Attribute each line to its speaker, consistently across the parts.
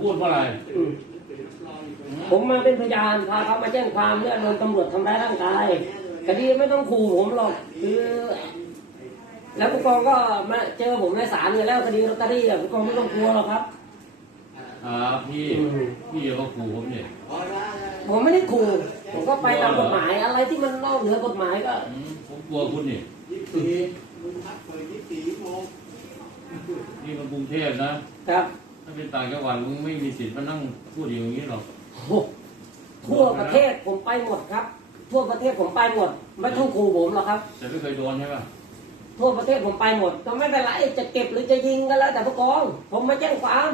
Speaker 1: พูดว่าอะไร
Speaker 2: อืมผมมาเป็นพยานพาเขามาแจ้งความเรื่องโดนตำรวจทำร้ายร่างกายคดีไม่ต้องขู่ผมหรอกคือ แล้วผู้กองก็มาเจอผมในศาลอยู่แล้วคดีลอตเตอรี่อะผู้กองไม่ต้องกลัวหรอกครับ
Speaker 1: อ่าพี่
Speaker 2: อืม
Speaker 1: พี่เขาขู่ผมเนี่ย
Speaker 2: ผมไม่ได้ขู่ผมก็ไปตามกฎหมายอะไรที่มันนอกเหนือกฎหมายก็
Speaker 1: อืมผมกลัวคุณนี่
Speaker 3: ยี่สิบสี่มึงพักเปิดยี่สิบสี่ชั่วโมง
Speaker 1: นี่มันกรุงเทพนะครับ ถ้าเป็นต่างจังหวัดมึงไม่มีสิทธิ์มานั่งพูดอย่างนี้หรอก
Speaker 2: โอ้โหทั่วประเทศผมไปหมดครับ ทั่วประเทศผมไปหมด ไม่ต้องขู่ผมหรอกครับ
Speaker 1: แต่ไม่เคยโดนใช่ปะ
Speaker 2: ทั่วประเทศผมไปหมด ก็ไม่เป็นไรจะเก็บหรือจะยิงก็แล้วแต่ผู้กอง ผมมาแจ้งความ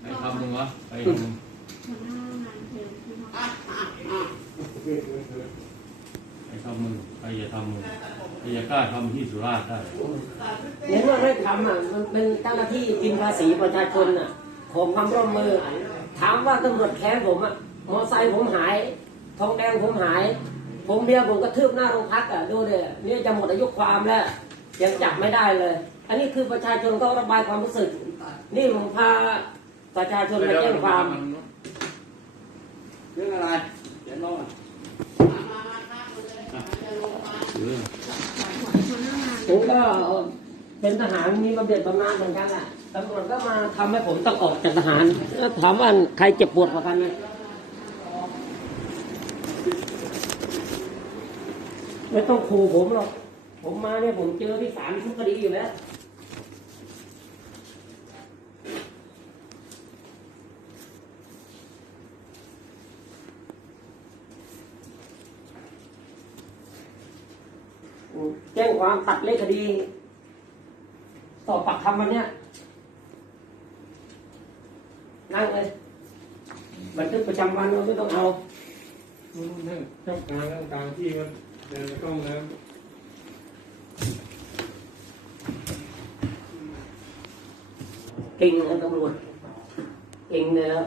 Speaker 1: ไอ้ทำมึงวะไอ้ทำมึงไอ้ ทำมึงใครจะทำมึงใครจะกล้าทำที่สุราษฎร์ได้
Speaker 2: เห็นว่าไม่ทำอะมันเป็นเจ้าหน้าที่กินภาษีประชาชนอะ ผมความร่วมมือ ถามว่าตำรวจแค้นผมอะมอไซค์ผมหาย ทองแดงผมหาย ผมเมียผมกระทืบหน้าโรงพักอะดูเด้เนี่ยจะหมดอายุความแล้ว ยังจับไม่ได้เลย อันนี้คือประชาชนเขาระบายความรู้สึก นี่ผมพาประชาชนมาแจ้งความ
Speaker 3: เรื่องอะไรเดี๋ยวรอ
Speaker 1: เออ
Speaker 2: ผมก็เป็นทหารมีบำเหน็จบำนาญเหมือนกันแหละตำรวจก็มาทำให้ผมต้องออกจากทหารแล้วถามว่าใครเจ็บปวดกว่ากันไหมไม่ต้องขู่ผมหรอกผมมาเนี่ยผมเจอที่ศาลทุกคดีอยู่แล้ว แจ้งความตัดเลขคดี สอบปากคำวันเนี้ยนั่งเลยบันทึกประจำวันเราไม่ต้องเอา
Speaker 4: นั่งเจ้าการนั่งกลางที่มันเดินไปกล้องน้ำ
Speaker 2: เก่งนะตำรวจเก่งเลยนะ